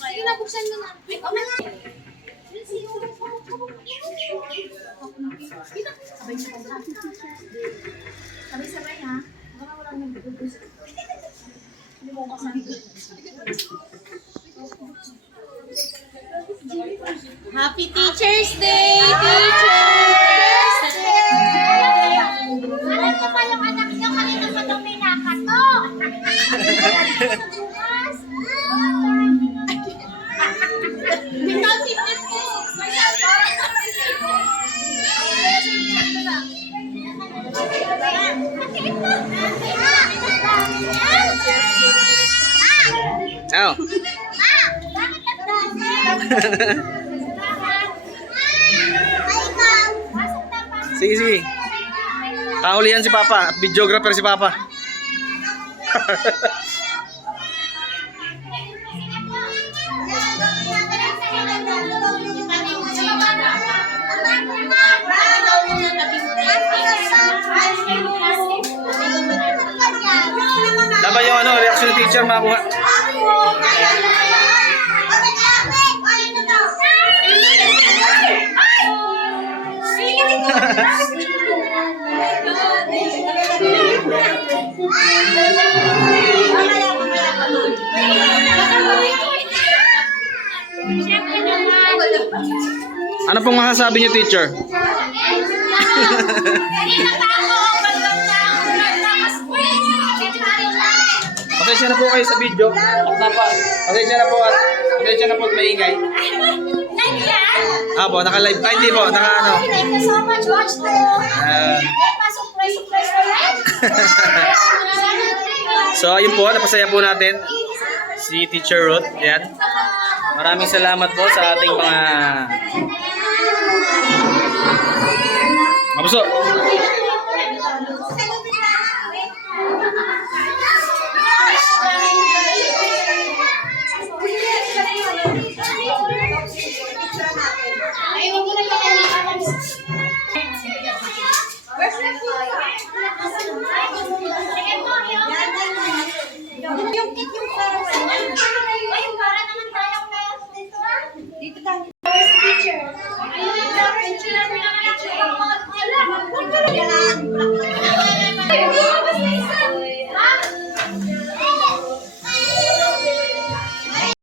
Sige na, buksan mo na. Sabay-sabay ha. Baka walang nag-gugulis. Hindi mo kasama. Happy Teacher's Day, teachers! Alam niyo pa yung anak niyo kanina pa daw may nakato. Ikaw, fitness ko. Oh. Sige, sige. Kahulihan si Papa. Videographer si Papa. Dapat yung ano, reaction ng teacher makuha. Ano pong masasabi niyo, teacher? Pasensya na po kayo sa video. Pasensya na po at pasensya na po at maingay. Ah po, naka-live. Ay, hindi po, naka-ano. Thank you so much, watch to. Surprise for life. So, ayun po, napasaya po natin si Teacher Ruth. Yan. Maraming salamat po sa ating mga kapuso. Yung kit yung para ay, para naman tayong dito tayo. Teacher. Ayun, teacher.